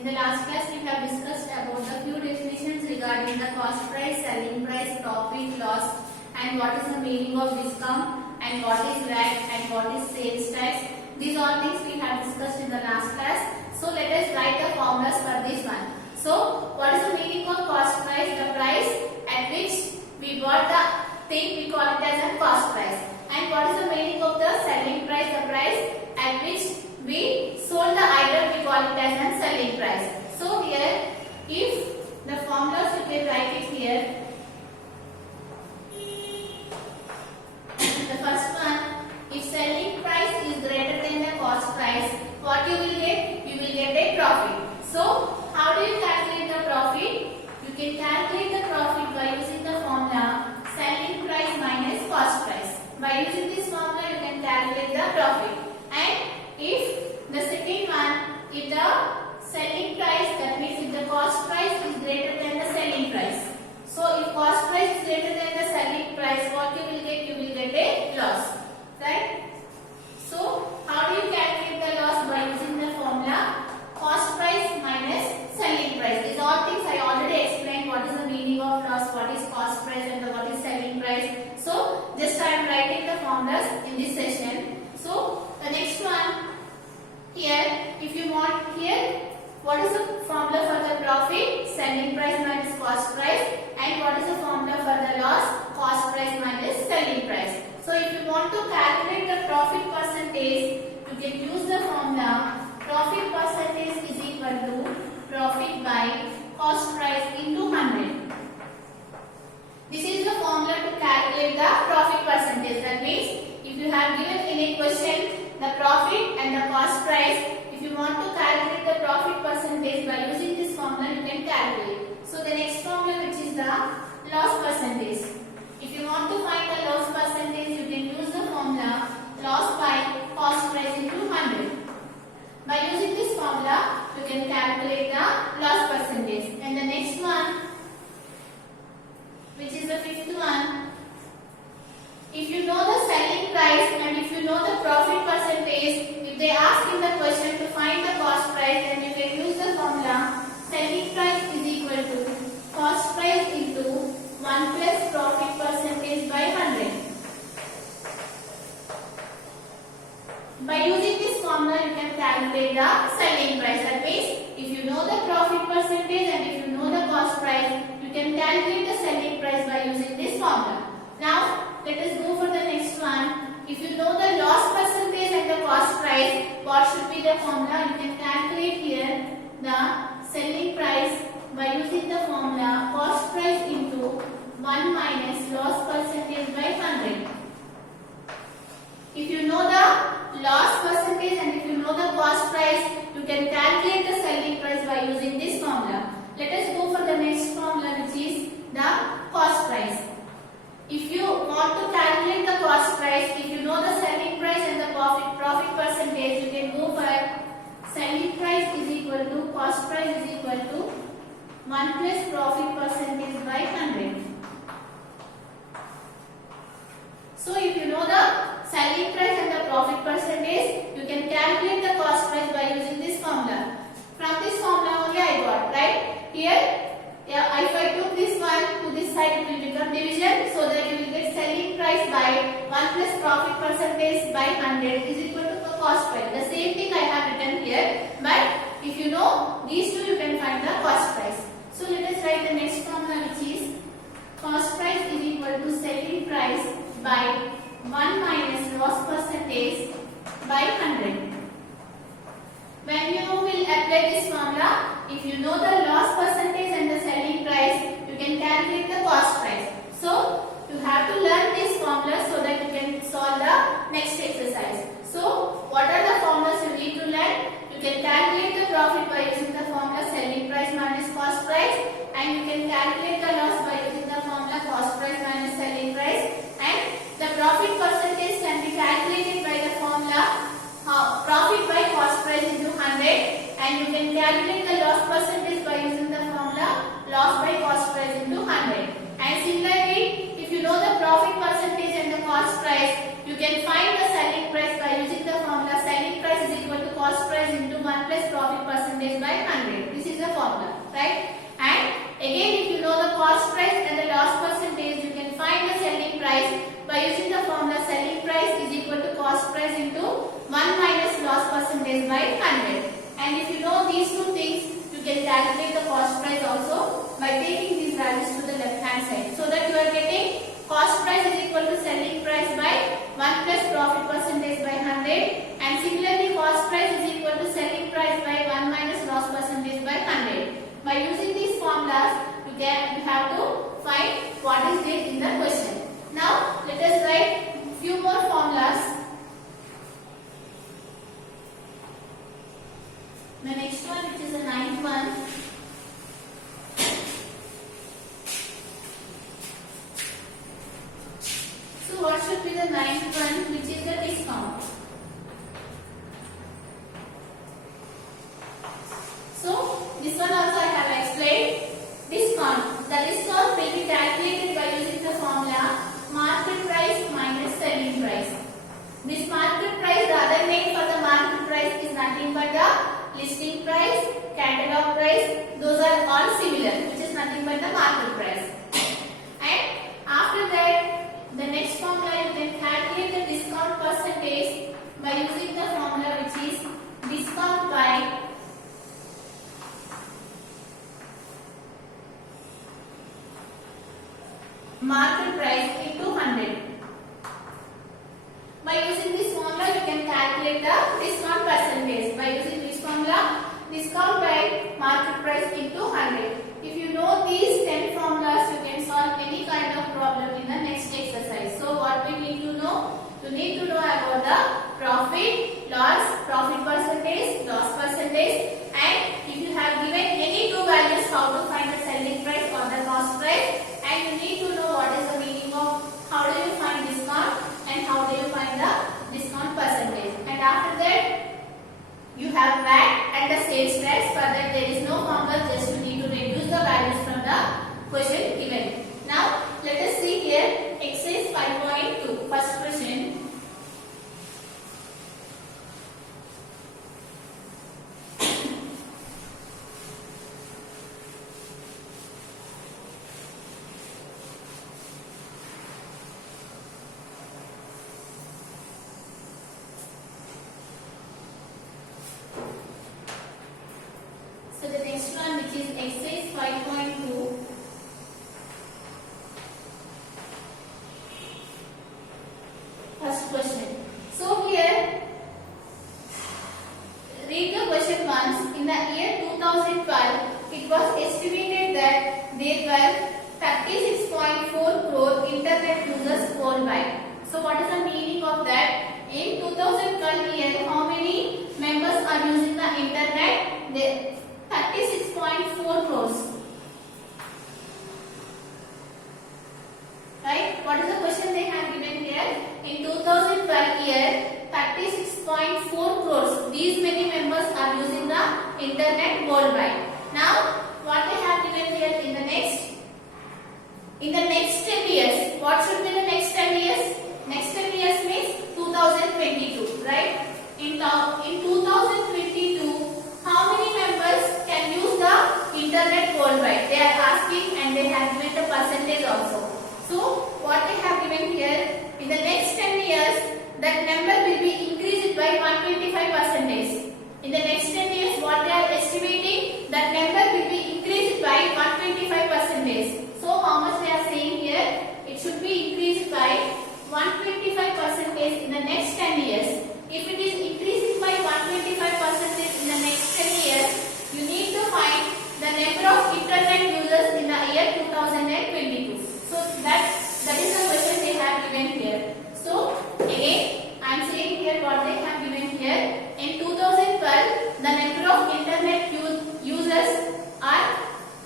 In the last class, we have discussed about the few definitions regarding the cost price, selling price, profit, loss, and what is the meaning of discount, and what is VAT, and what is sales tax. These all things we have discussed in the last class. So let us write the formulas for this one. So what is the meaning of cost price? The price at which we bought the thing, we call it as a cost price. And what is the meaning of the selling price? The price at which we sold the item, we call it as a selling price. So here, if the formulas, you can write it here. The first one, if selling price is greater than the cost price, what you will get? You will get a profit. So how do you calculate the profit? You can calculate the profit by using the formula selling price minus cost price. By using this formula, you can calculate the profit. And if the second one, if the selling price, that means if the cost price is greater than the selling price. So if cost price is greater than the selling price, what you will get? You will get a loss, right? So how do you calculate the loss? By using the formula cost price minus selling price. These all things I already explained. What is the meaning of loss, what is cost price, and what is selling price. So just I am writing the formulas in this session. So the next one, here, if you want here, what is the formula for the profit? Selling price minus cost price. And what is the formula for the loss? Cost price minus selling price. So if you want to calculate the profit percentage, you can use the formula profit percentage is equal to profit by cost price into 100. This is the formula to calculate the profit percentage. That means if you have given in a question the profit and the cost price, if you want to calculate the profit percentage by using this formula, you can calculate. So the next formula, which is the loss percentage. If you want to find the loss percentage, you can use the formula loss by cost price into 100. By using this formula, you can calculate the loss percentage. And the next one, which is the fifth one, if you know the selling price and if you know the profit percentage, if they ask in the question to find the cost price, then you can use the formula selling price is equal to cost price into 1 plus profit percentage by 100. By using this formula, you can calculate the selling price. That means if you know the profit percentage and if you know the cost price, you can calculate the selling price by using this formula. Now let us go for the next one. If you know the loss percentage and the cost price, what should be the formula? You can calculate here the selling price by using the formula cost price into 1 minus loss percentage by 100. If you know the loss percentage and if you know the cost price, you can calculate the selling price by using this formula. Let us go for the next formula, which is the cost price. If you want to calculate the cost price, if you know the selling price and the profit percentage, you can go for selling price is equal to cost price is equal to 1 plus profit percentage by 100. So if you know the selling price and the profit percentage, you can calculate the cost price by using this formula. From this formula only I got, right? Here, if I took this one to this side, it will become division, so that you will get selling price by 1 plus profit percentage by 100 is equal to the cost price. The same thing I have written here, but if you know these two, you can find the cost price. So let us write the next formula, which is cost price is equal to selling price by 1 minus loss percentage by 100. When you will apply this formula, if you know the loss percentage and the selling price, you can calculate the cost price. So you have to learn this formula so that you can solve the next exercise. So what are the formulas you need to learn? You can calculate the profit by using the formula selling price minus cost price, and you can calculate the loss by using the formula cost price minus selling price, and the profit percentage can be calculated by the formula profit by cost price into 100, and you can calculate the loss percentage by using the formula loss by cost price into 100. And similarly, if you know the profit percentage and the cost price, you can find the selling price by using the formula selling price is equal to cost price into 1 plus profit percentage by 100. right? And again, if you know the cost price and the loss percentage, you can find the selling price by using the formula selling price is equal to cost price into 1 minus loss percentage by 100. And if you know these two things, you can calculate the cost price also by taking these values to the left hand side. So that you are getting cost price is equal to selling price by 1 plus profit percentage by 100. And similarly, cost price is equal to selling price by 1 minus loss percentage by 100. By using these formulas, you have to find what is there in the question. Now, let us write few more formulas. The next one, which is the ninth one. So, what should be the ninth one, which is the discount? So, this one also I have explained. Discount. The discount will be calculated by using the formula market price minus selling price. This market price, the other name for the market price is nothing but the listing price, catalog price. Those are all similar, which is nothing but the market price. And after that, the next formula you can calculate the discount percentage by using the formula which is discount by market price into 100. By using this formula, you can calculate the discount percentage. By using this formula, discount by market price into 100. If you know these 10 formulas, you can solve any kind of problem in the next exercise. So, what we need to know? You need to know about the profit, loss, profit percentage, loss percentage, and if you have given any two values, how to find the selling price or the cost price. And you need to know what is the meaning of how do you find discount and how do you find the discount percentage. And after that, you have VAT and the sales tax. For that, there is no formula, just you need to reduce the values from the question given. Now, let us see here exercise 5.2. First question. So the next one, which is exercise 5.2. First question. So here, read the question once. In the year 2012, it was estimated that there were 36.4 crore internet users worldwide. So what is the meaning of that? In 2012 year, how many members are using the internet? There 36.4 crores. Right? What is the question they have given here? In 2012 year, 36.4 crores. These many members are using the internet worldwide. Now, what they have given here in the next? In the next 10 years, what should be the next 10 years? Next 10 years means 2022, right? In 2022, how many members can use the internet worldwide? They are asking and they have given the percentage also. So, what they have given here, in the next 10 years, that number will be increased by 125%. In the next 10 years, what they are estimating, that number will be increased by 125%. So, how much they are saying here? It should be increased by 125% in the next 10 years. If it is increasing by 125% in the next 10 years, you need to find the number of internet users in the year 2022. So that is the question they have given here. So again, I am saying here what they have given here. In 2012, the number of internet users are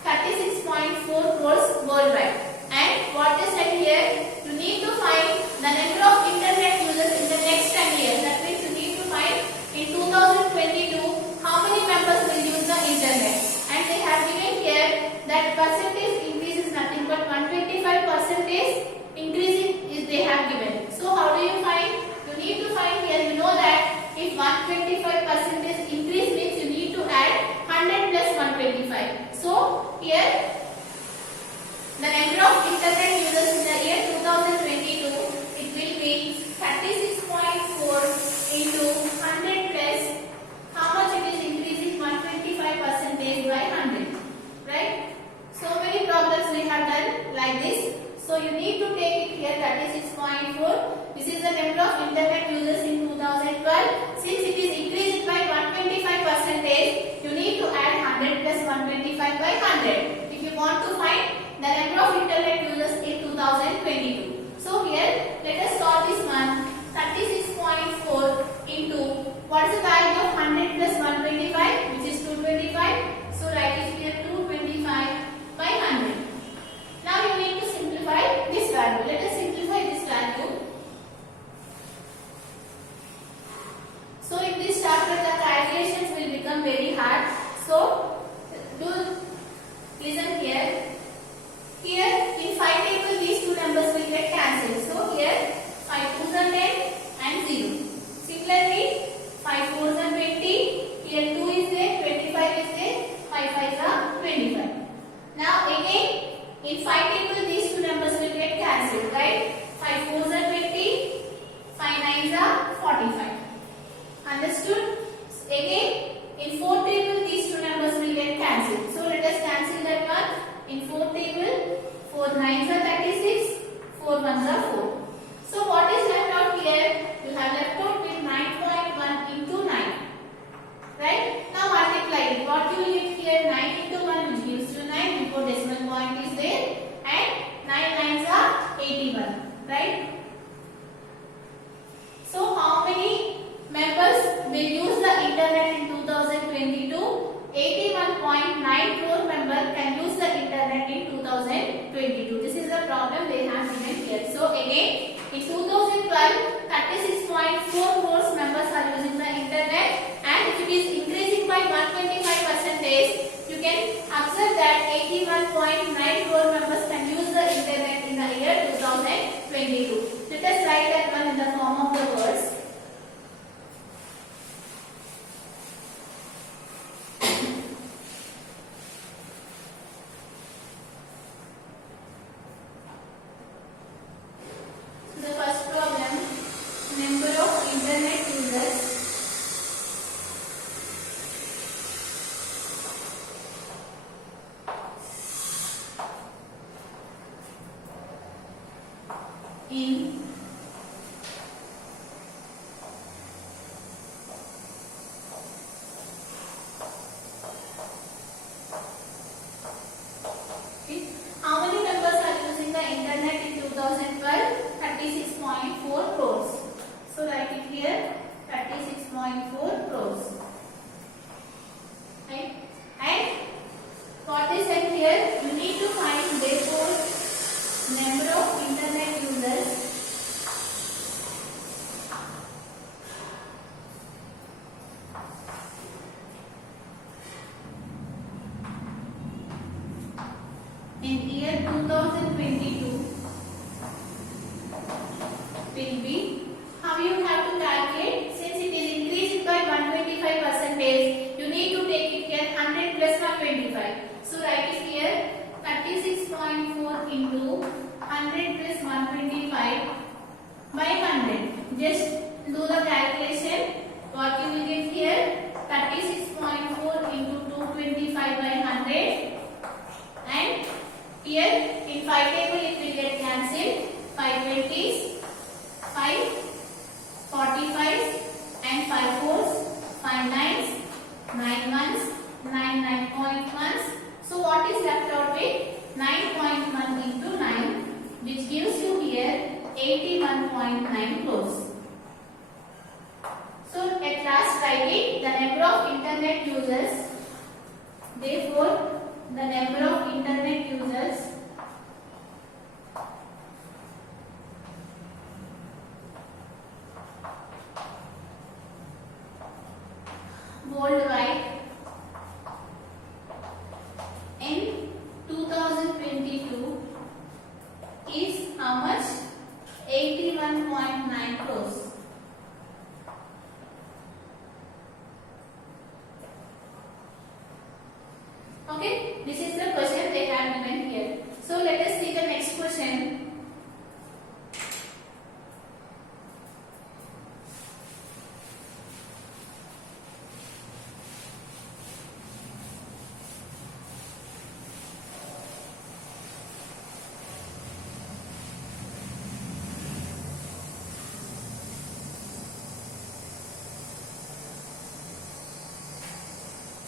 36.4 crores worldwide. And what they said here, you need to find the number of internet users in the next 10 years. That means you need to find here the number of internet users in the year 2022, it will be 36.4 into 100 plus how much it is increasing 125% by 100, right? So many problems we have done like this. So you need to take it here 36.4. This is the number of internet users in 2012. Since it is increased by 125%, you need to add 100 plus 125 by 100 if you want to find the number of internet users in 2022. So here let us solve this one. 36.4 into what is the value of 100 plus 125, which is 225. So write it here 225 by 100. Now you need to simplify this value. Let us simplify this value. So in this chapter the calculations will become very hard. So do listen here. Here in 5 table these two numbers will get cancelled. So here 5 2s are 10 and 0. Similarly 5 4s are 20. Here 2 is there, 25 is there, 5 5s are 25. Now again in 5 table these two numbers will get cancelled, right? 5 4s are 20, 5 9s are 45. Understood? Again in 4 table these two numbers will get cancelled. So let us cancel that one. In 4 table 4 9s are 36, 4 1s are 4. So what is left out here? You have left out with 9.1 into 9. Right? Now multiply it. What you will get here? 9 into 1 which gives you 9 before decimal point is there. And 9 9s are 81. Right? So how many members will use the internet in 2022? 81.9 crore members can use the internet in 2022. This is the problem they have given here. So again, in 2012, 36.4 crores members are using the internet, and if it is increasing by 125%, you can observe that 81.9 crore members can use the internet in the year 2022. Let us write that one in the form of the words. In how many members are using the internet in 2012? 36.4 crores. So write it here 36.4 crores. Right? And what they said here, you need to find therefore number of internet users in year 2022 will be, how you have to calculate, since it is increased by 125%, you need to take it here 100 plus 125. So write it here 36.4 into 100 plus 125 by 100. Just do the calculation. What you will get here? 36.4 into 225 by 100. And here in 5 table it will get cancelled. 5 20s, 5 45s and 5 4s, 5 9s, 9 1s, 9 9.1s. So what is left out with? 9.1 into 9, which gives you here 81.9 crores. So at last writing the number of internet users. Therefore, the number of internet users worldwide in 2022 is how much? 81.9 crores. Okay, this is the question. have given here. So let us see the next question.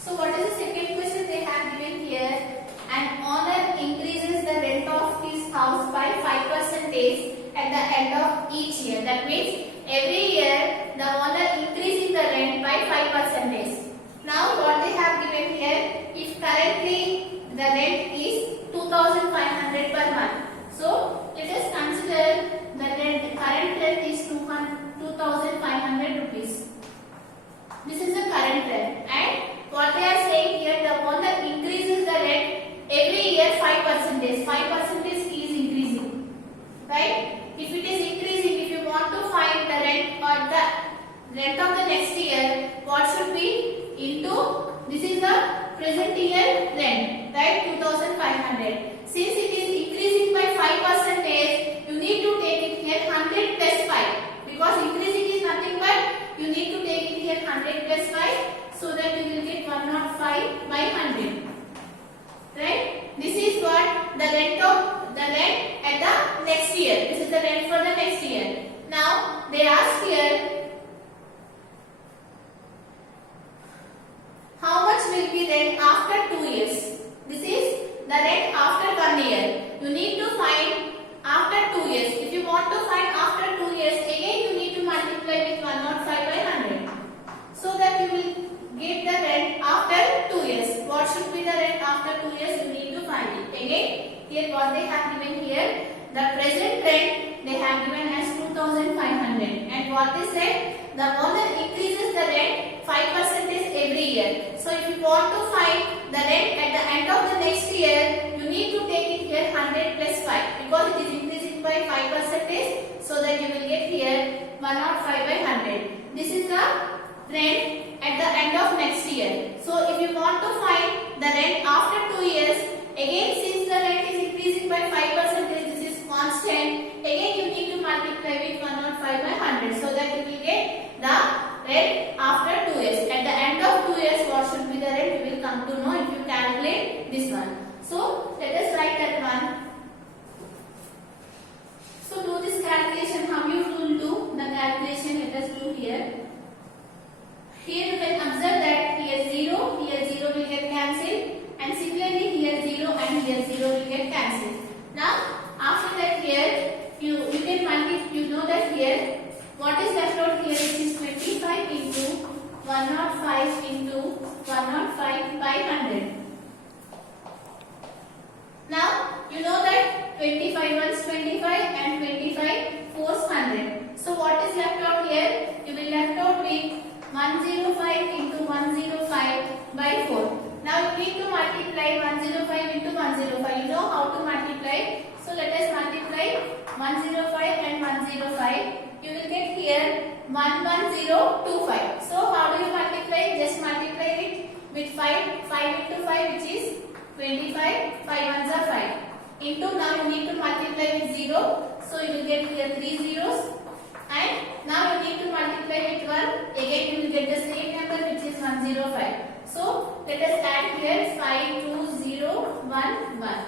So what is the second question they have given here? An owner increases the rent of his house by 5% at the end of each year. That means every year the owner increasing the rent by 5%. Now what they have given here, if currently the rent is 2,500 per month. So let us consider the current rent is 2,500 rupees. This is the current rent, and what they are saying here, the owner increases the rent every year 5%. 5% is increasing, right? If it is increasing, if you want to find the rent or the rent of the next year, what should be into? This is the present year rent, right? 2,500. Since it is increasing by 5%, you need to take it here 100 plus 5, because increasing is nothing but you need to take it here 100 plus 5. So that you will get 105 by 100, right? This is what the rent at the next year. This is the rent for the next year. Now they ask here, how much will be rent after 2 years? This is the rent after 1 year. You need to find after 2 years. If you want to find after 2 years, again you need to multiply with 105 by 100, so that you will get the rent after 2 years. What should be the rent after 2 years? You need to find it. Again, here what they have given here, the present rent they have given as 2,500, and what they said, the owner increases the rent 5% every year. So if you want to find the rent at the end of the next year, you need to take it here 100 plus 5, because it is increasing by 5%, so that you will get here 105 by 100. This is the rent at the end of next year. So if you want to find the rent after 2 years, again since the rent is increasing by 5%, this is constant, again you need to multiply with 105 by 100, so that you will get the rent after 2 years. At the end of 2 years, what should be the rent? You will come to know if you calculate this one. So let us write that one. So do this calculation. How you will do the calculation? Let us do here. Here you can observe that here 0 will get cancelled, and similarly here 0 and here 0 will get cancelled. Now after that here you can multiply. You know that here what is left out here, which is 25 into 105 into 105 by 100. Now you know that 25 ones 25 and 25 fours 100. So what is left out here? You will left out with 105 into 105 by 4. Now you need to multiply 105 into 105. You know how to multiply. So let us multiply 105 and 105. You will get here 11025. So how do you multiply? Just multiply it with 5. 5 into 5, which is 25. 5 ones are 5. Into, now you need to multiply with 0. So you will get here 3 zeros. And now you need to multiply with 1. Again you will get the same number, which is 105. So let us add here 52011.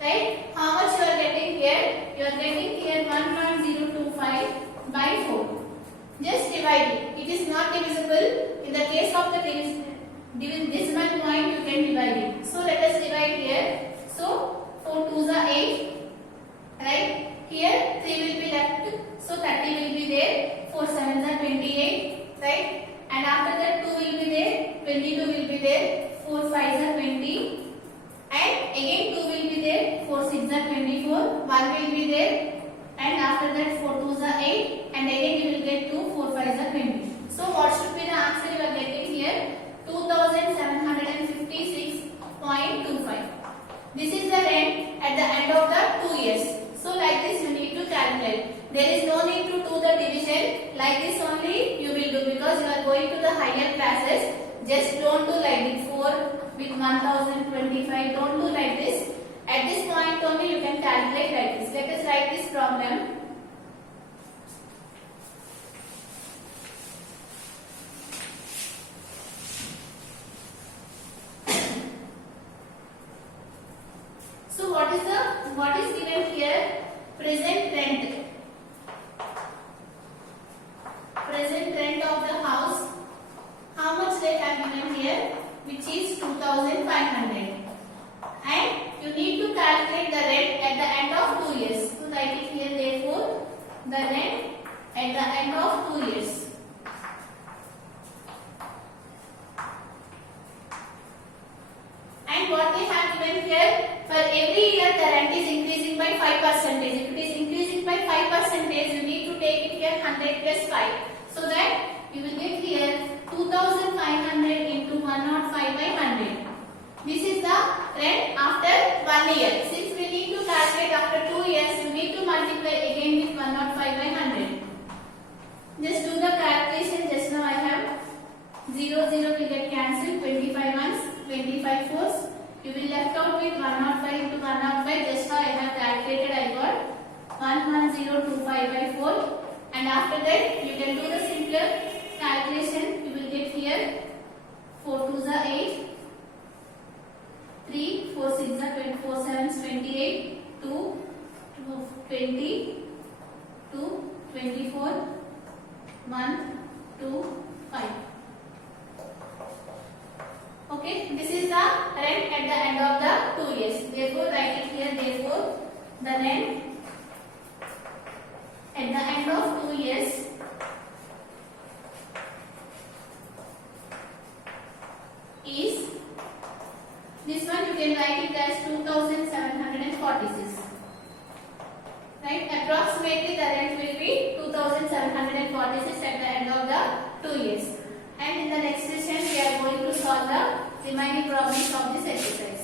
Right? How much you are getting here? You are getting here 11025 by 4. Just divide it. It is not divisible. In the case of the decimal point, you can divide it. So let us divide here. So 4 2s are 8. Right? Here 3 will be left. So 30 will be there. 4 7s are 28. Right? And after that 2 will be there. 22 will be there. 4 5s are 20. And again 2 will be there. 4 6s are 24. 1 will be there. And after that 4 2s are 8. And again you will get 2. 4 5s are 20. So what should be the answer you are getting here? 2756.25. This is the rent at the end of the 2 years. So like this you need to calculate. There is no need to do the division. Like this only you will do, because you are going to the higher classes. Just don't do like this 4 with 1025. Don't do like this. At this point only you can calculate like this. Let us write this problem. So what is given here? Present rent. Present rent of the house. How much they have given here? Which is 2,500. And you need to calculate the rent at the end of 2 years. So write it here therefore the rent at the end of 2 years. And what they have given here, for every year the rent is increasing by 5%. If it is increasing by 5%, you need to take it here 100 plus 5. So that you will get here 2,500 into 105 by 100. This is the rent after 1 year. Since we need to calculate after 2 years, you need to multiply again with 105 by 100. Just do the calculation. Just now I have 0 will get cancelled. 25 ones, 25 fours. You will left out with 105 into 105. Just how I have calculated, I got 11025 by 4. And after that, you can do the simpler calculation. You will get here 4 2s are 8, 3 4 6 are 24 7 28, 2 20, 2 24, 1 2 5. Okay, this is the rent at the end of the 2 years. Therefore, write it here. Therefore, the rent at the end of 2 years is, this one you can write it as 2,746. Right? Approximately the rent will be 2,746 at the end of the 2 years. And in the next session we are going to solve the remaining problems of this exercise.